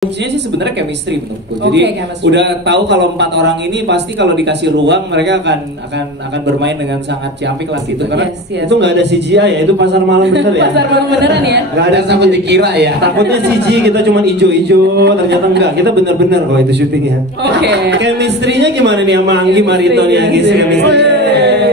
Kuncinya sih sebenarnya chemistry menurutku. Jadi udah tahu kalau 4 orang ini pasti kalau dikasih ruang mereka akan bermain dengan sangat ciamik lah gitu. Karena itu nggak ada CGI ya, itu pasar malam bener ya. Pasar malam beneran ya. Nggak ada takut dikira ya. Takutnya CG kita cuma ijo-ijo, ternyata enggak. Kita bener-bener kok itu syutingnya. Oke. Chemistry-nya gimana nih sama Anggi Mariton ya, Anggi chemistry?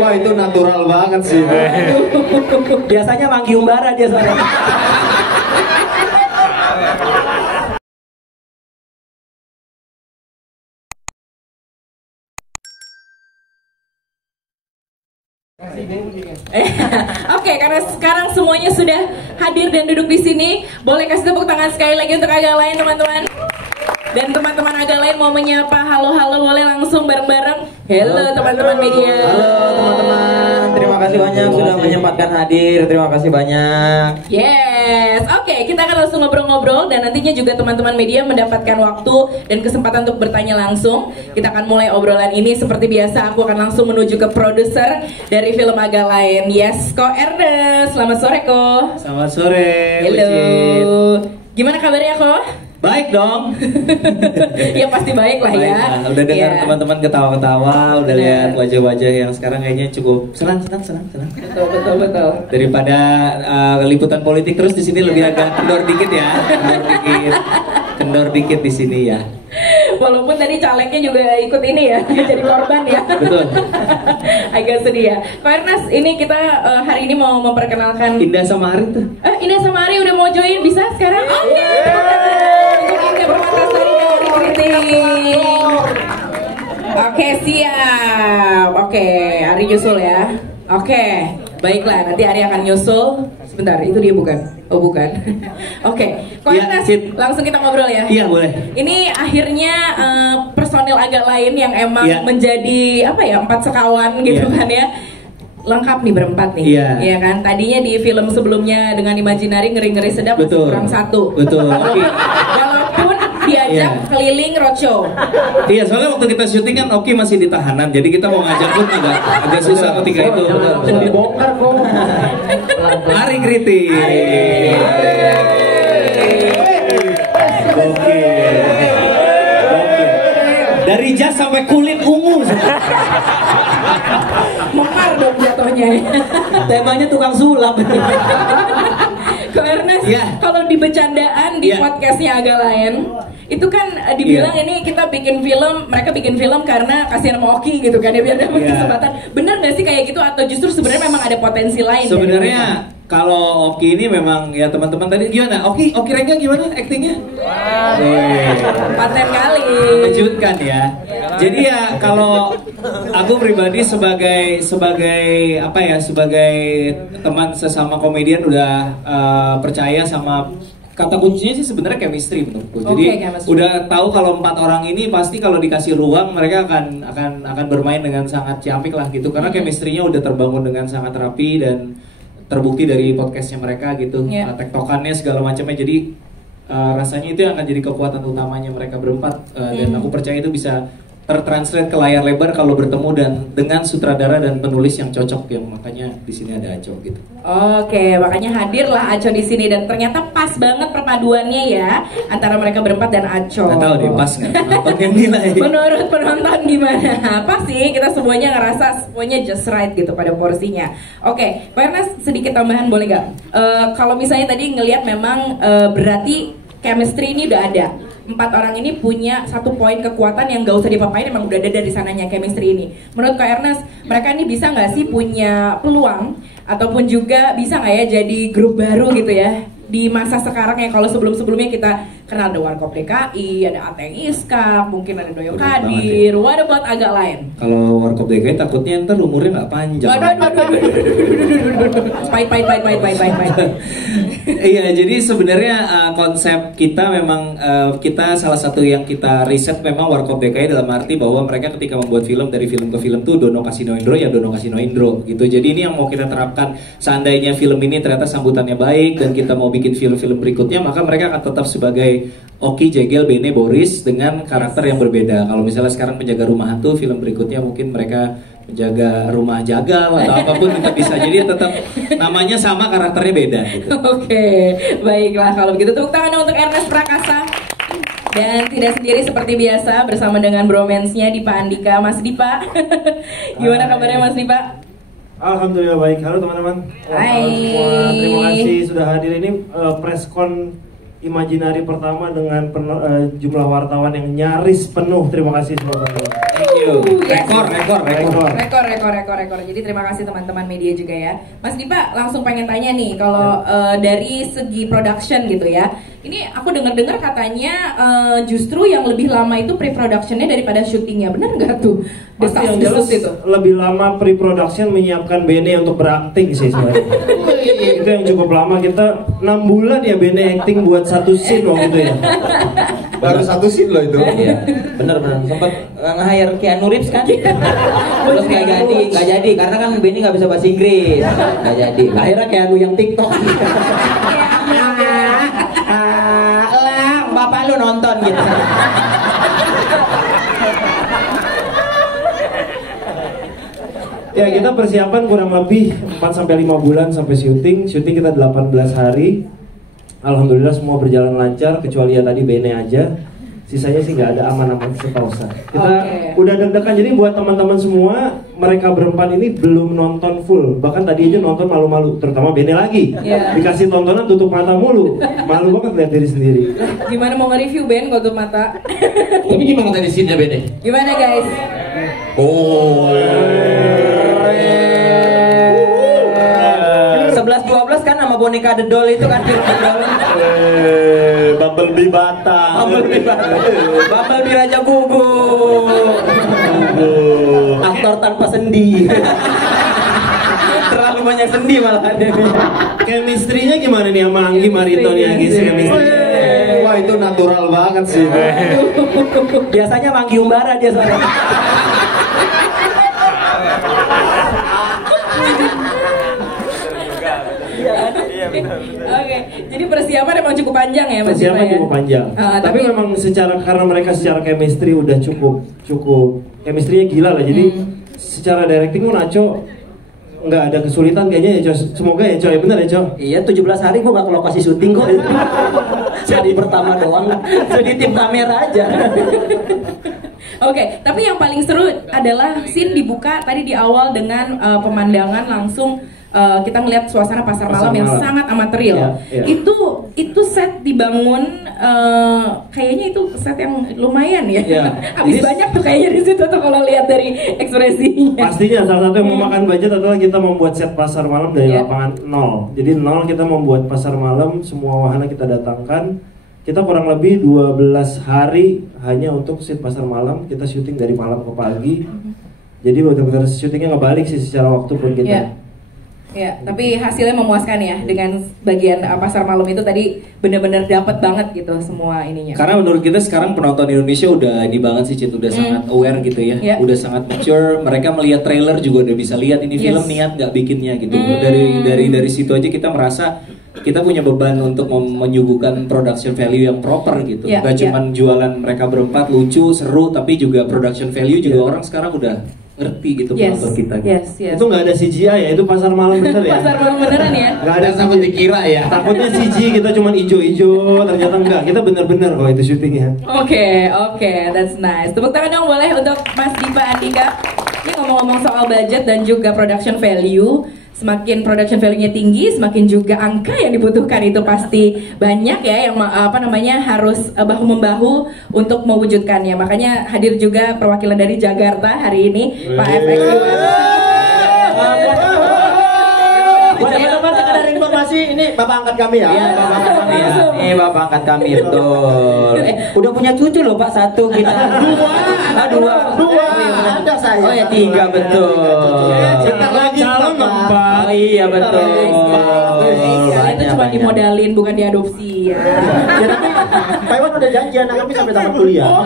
Wah itu natural banget sih. Biasanya Manggi Umbara dia soalnya. Oke, karena sekarang semuanya sudah hadir dan duduk di sini, boleh kasih tepuk tangan sekali lagi untuk Agak Lain teman-teman. Dan teman-teman Agak Lain mau menyapa halo-halo boleh langsung bareng-bareng. Halo teman-teman media. Halo teman-teman, terima kasih banyak sudah menyempatkan hadir, terima kasih banyak. Yes, oke, kita akan langsung ngobrol-ngobrol dan nantinya juga teman-teman media mendapatkan waktu dan kesempatan untuk bertanya langsung. Kita akan mulai obrolan ini seperti biasa. Aku akan langsung menuju ke produser dari film Agak Lain. Yes, Ko Ernest. Selamat sore, Ko. Selamat sore. Halo. Gimana kabarnya, Ko? Baik dong. Ya pasti baik lah ya. Nah, udah dengar teman-teman ketawa-ketawa, udah lihat wajah-wajah yang sekarang kayaknya cukup senang. Betul. Daripada liputan politik terus di sini lebih agak kendor dikit ya. Kendor dikit di sini ya. Walaupun tadi calegnya juga ikut ini ya, jadi korban ya. Betul. Agak sedih ya. Ko Ernest, ini kita hari ini mau memperkenalkan Indah Samari tuh. Indah Samari udah mau join, bisa sekarang? Oke. Untuk Indah Permatasari dari Kritik. Oke, siap. Oke, Ari nyusul ya. Oke, baiklah, nanti Ari akan nyusul. Sebentar, itu dia bukan? Oh bukan. Oke, Ko Ernest, langsung kita ngobrol ya. Iya boleh. Ini akhirnya personil Agak Lain yang emang menjadi apa ya, 4 sekawan gitu kan ya. Lengkap nih berempat nih, ya kan? Tadinya di film sebelumnya dengan Imaginary ngeri-ngeri sedap masih kurang 1. Betul. Walaupun diajak keliling roadshow. Iya, soalnya waktu kita syuting kan Oki masih di tahanan, jadi kita mau ngajak pun agak susah ketika itu. Dibongkar kok. Hari Kritik. Dari jas sampai kulit ungu. Mekar dong jatuhnya. Temanya tukang sulap. Ko Ernest, kalau di bercandaan di podcastnya Agak Lain, itu kan dibilang ini kita bikin film, mereka bikin film karena kasihan sama Oki gitu kan ya, biar dapat kesempatan. Bener nggak sih kayak gitu atau justru sebenarnya memang ada potensi lain? Sebenarnya kalau Oki ini memang ya teman-teman tadi gimana? Oki Rengga gimana aktingnya? Paten kali. Mengejutkan ya. Jadi ya kalau aku pribadi sebagai apa ya, sebagai teman sesama komedian udah percaya sama kata kuncinya sih sebenarnya chemistry menurutku. Jadi udah tahu kalau 4 orang ini pasti kalau dikasih ruang mereka akan bermain dengan sangat ciamik lah gitu. Karena chemistry-nya udah terbangun dengan sangat rapi dan terbukti dari podcastnya mereka gitu. Tektokannya segala macamnya. Jadi rasanya itu yang akan jadi kekuatan utamanya mereka berempat. Dan aku percaya itu bisa tertranslate ke layar lebar kalau bertemu dan dengan sutradara dan penulis yang cocok, yang makanya di sini ada Aco gitu. Oke, makanya hadirlah Aco di sini dan ternyata pas banget perpaduannya ya antara mereka berempat dan Aco. Nggak tahu deh pas nggak penonton yang nilai. Menurut penonton gimana? Pas sih, kita semuanya ngerasa semuanya just right gitu pada porsinya. Oke, Ko Ernest sedikit tambahan boleh nggak? Kalau misalnya tadi ngelihat memang berarti chemistry ini udah ada. 4 orang ini punya 1 poin kekuatan yang gak usah dipapain, emang udah ada dari sananya chemistry ini. Menurut Ko Ernest, mereka ini bisa gak sih punya peluang ataupun juga bisa gak ya jadi grup baru gitu ya di masa sekarang ya? Kalau sebelum-sebelumnya kita kenal ada Warkop DKI, ada Ateng Iskak, mungkin ada Doyo Kadir. What about Agak Lain? Kalau Warkop DKI takutnya ntar umurnya nggak panjang. Pahit. Iya, jadi sebenarnya konsep kita memang kita salah satu yang kita riset memang Warkop DKI dalam arti bahwa mereka ketika membuat film dari film ke film tuh Dono Kasino Indro ya Dono Kasino Indro gitu. Jadi ini yang mau kita terapkan, seandainya film ini ternyata sambutannya baik dan kita mau bikin film-film berikutnya, maka mereka akan tetap sebagai Oki, Jegel, Bene, Boris dengan karakter yang berbeda. Kalau misalnya sekarang penjaga rumah hantu, film berikutnya mungkin mereka menjaga rumah jagal atau apapun tetap bisa. Jadi tetap namanya sama, karakternya beda gitu. Oke, baiklah kalau begitu tepuk tangan untuk Ernest Prakasa. Dan tidak sendiri seperti biasa bersama dengan bromance-nya Dipa Andika, Mas Dipa. Gimana kabarnya Mas Dipa? Alhamdulillah baik. Halo teman-teman. Hai. Halo semua. Terima kasih sudah hadir ini preskon Imajinari pertama dengan jumlah wartawan yang nyaris penuh. Terima kasih semua teman-teman. Thank you. Yes. Rekor. Jadi terima kasih teman-teman media juga ya. Mas Dipa, langsung pengen tanya nih, kalau dari segi production gitu ya. Ini aku dengar-dengar katanya justru yang lebih lama itu pre-productionnya daripada syutingnya, benar nggak tuh? Pasti yang jelas itu. lebih lama pre-production menyiapkan Bene untuk berakting sih sebenarnya. Itu yang cukup lama, kita 6 bulan ya Bene acting buat satu scene waktu itu ya. Baru satu scene loh itu. Iya, bener-bener sempet nge-hire Keanu Reeves kan. Terus nggak jadi karena kan Benny nggak bisa bahasa Inggris, nggak jadi. Akhirnya Keanu yang TikTok. Lah, bapak lu nonton gitu. Ya kita persiapan kurang lebih 4-5 bulan sampai syuting. Syuting kita 18 hari. Alhamdulillah semua berjalan lancar kecuali ya tadi Bene aja. Sisanya sih nggak ada, aman-aman setahu saya. Kita udah deg-degan, jadi buat teman-teman semua, mereka berempat ini belum nonton full. Bahkan tadi aja nonton malu-malu, terutama Bene lagi. Dikasih tontonan tutup mata mulu. Malu banget lihat diri sendiri. Gimana mau nge-review Ben kalau tutup mata? Tapi gimana tadi scene-nya Bene? Gimana guys? Oh. 11-12 kan sama boneka The Doll itu kan. Bumblebee Batam. Bumblebee Raja Gugu. Aktor tanpa sendi. Terlalu banyak sendi malah ada. Chemistry-nya gimana nih sama Anggi Marito nih Anggi chemistry? Wah itu natural banget sih. Biasanya Manggi Umbara dia soalnya. Oke, jadi persiapan emang cukup panjang ya Mas Persiapan Dipa ya? cukup panjang. Tapi memang karena mereka secara chemistry udah cukup chemistry-nya gila lah. Jadi secara directing pun Aco nggak ada kesulitan kayaknya ya, Co. Semoga ya, Co. Ya benar ya, Co. Iya, 17 hari gua nggak ke lokasi syuting kok. Jadi pertama doang. Jadi tim kamera aja. Oke, tapi yang paling seru adalah scene dibuka tadi di awal dengan pemandangan langsung kita ngeliat suasana pasar malam yang sangat amat real. Ya. Itu set dibangun kayaknya itu set yang lumayan ya. Habis banyak tuh kayaknya di situ tuh kalau lihat dari ekspresinya. Pastinya salah satu yang memakan budget adalah kita membuat set pasar malam dari lapangan nol. Jadi nol kita membuat pasar malam, semua wahana kita datangkan. Kita kurang lebih 12 hari hanya untuk set pasar malam. Kita syuting dari malam ke pagi. Jadi benar-benar syutingnya ngebalik sih secara waktu pun kita. Ya, tapi hasilnya memuaskan ya dengan bagian pasar malam itu tadi benar-benar dapat banget gitu semua ininya. Karena menurut kita sekarang penonton Indonesia udah ini banget sih, Cit, udah sangat aware gitu ya, udah sangat mature. Mereka melihat trailer juga udah bisa lihat ini film niat nggak bikinnya gitu. Dari situ aja kita merasa kita punya beban untuk menyuguhkan production value yang proper gitu. Gak cuman jualan mereka berempat lucu, seru, tapi juga production value juga orang sekarang udah ngerti gitu penonton kita gitu. Itu nggak ada CGI ya, itu pasar malam bener ya. Pasar malam beneran ya. Nggak ada sampai dikira ya. Takutnya CG kita cuma ijo-ijo, ternyata enggak. Kita bener-bener kok itu syutingnya. Oke, that's nice. Tepuk tangan dong boleh untuk Mas Dipa Andika. Ini ngomong-ngomong soal budget dan juga production value. Semakin production value-nya tinggi, semakin juga angka yang dibutuhkan itu pasti banyak ya yang harus bahu-membahu untuk mewujudkannya. Makanya hadir juga perwakilan dari Jakarta hari ini, Pak FX. Buat teman-teman sekedar informasi, ini bapak angkat kami ya. Iya, bapak angkat kami ya. Ini bapak angkat kami betul. Udah punya cucu loh Pak, satu kita. Dua. Ada saya. Oh ya 3 betul. Kita lagi calon Pak. Oh iya betul. Itu cuma dimodalin bukan diadopsi ya. Pak Iwan udah janjian kami sampai tamat kuliah.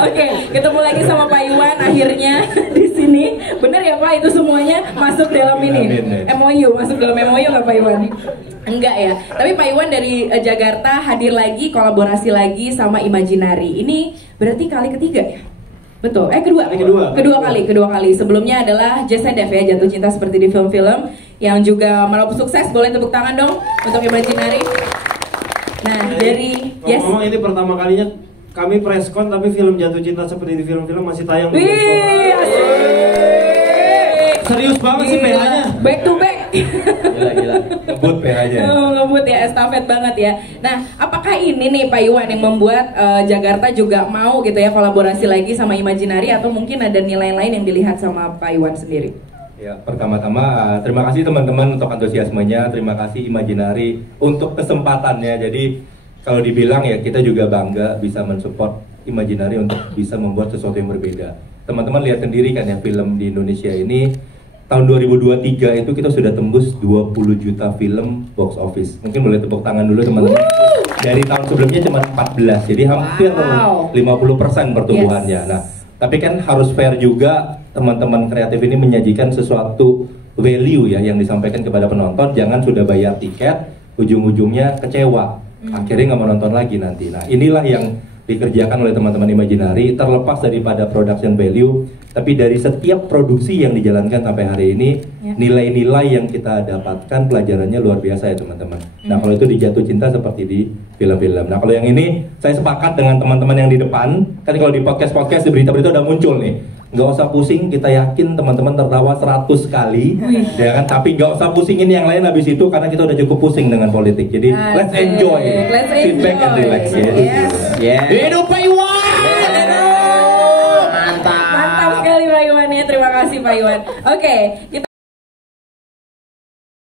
Oke, ketemu lagi sama Pak Iwan akhirnya di sini. Bener ya Pak, itu semuanya masuk dalam ini MOU, masuk dalam MOU nggak Pak Iwan? Enggak ya. Tapi Pak Iwan dari Jakarta hadir lagi, kolaborasi lagi sama Imajinari. Ini berarti kali ketiga ya? Betul. Kedua kali. Sebelumnya adalah JCDF ya, Jatuh Cinta Seperti di Film-film, yang juga meraup sukses. Boleh tepuk tangan dong untuk Imajinari. Nah, dari yes. Ngomong ini pertama kalinya kami preskon tapi film Jatuh Cinta seperti di film-film masih tayang di Wih, bioskop. asik. Serius banget sih Gila. PH-nya. Back to back. Gila. Ngebut PH-nya. Oh, ngebut ya, estafet banget ya. Nah, apakah ini nih Pak Iwan yang membuat Jakarta juga mau gitu ya kolaborasi lagi sama Imaginary, atau mungkin ada nilai lain yang dilihat sama Pak Iwan sendiri? Ya, pertama-tama terima kasih teman-teman untuk antusiasmenya, terima kasih Imaginary untuk kesempatannya. Jadi kalau dibilang ya kita juga bangga bisa mensupport Imaginary untuk bisa membuat sesuatu yang berbeda. Teman-teman lihat sendiri kan ya, film di Indonesia ini tahun 2023 itu kita sudah tembus 20 juta film box office. Mungkin boleh tepuk tangan dulu teman-teman. Dari tahun sebelumnya cuma 14, jadi hampir 50% pertumbuhannya. Yes. Nah, tapi kan harus fair juga, teman-teman kreatif ini menyajikan sesuatu value ya yang disampaikan kepada penonton. Jangan sudah bayar tiket, ujung-ujungnya kecewa, akhirnya nggak mau nonton lagi nanti. Nah, inilah yang dikerjakan oleh teman-teman Imaginary, terlepas daripada production value, tapi dari setiap produksi yang dijalankan sampai hari ini, nilai-nilai yang kita dapatkan pelajarannya luar biasa ya teman-teman. Nah, kalau itu di Jatuh Cinta seperti di film-film. Nah, kalau yang ini saya sepakat dengan teman-teman yang di depan. Kan kalau di podcast-podcast, di berita-berita udah muncul nih, nggak usah pusing, kita yakin teman-teman tertawa 100 kali, ya kan? Tapi nggak usah pusingin yang lain habis itu, karena kita udah cukup pusing dengan politik. Jadi let's enjoy, sit back and relax ya. Yeah. Hidup Pak Iwan! Mantap sekali Pak Iwan ya, terima kasih Pak Iwan. Oke, kita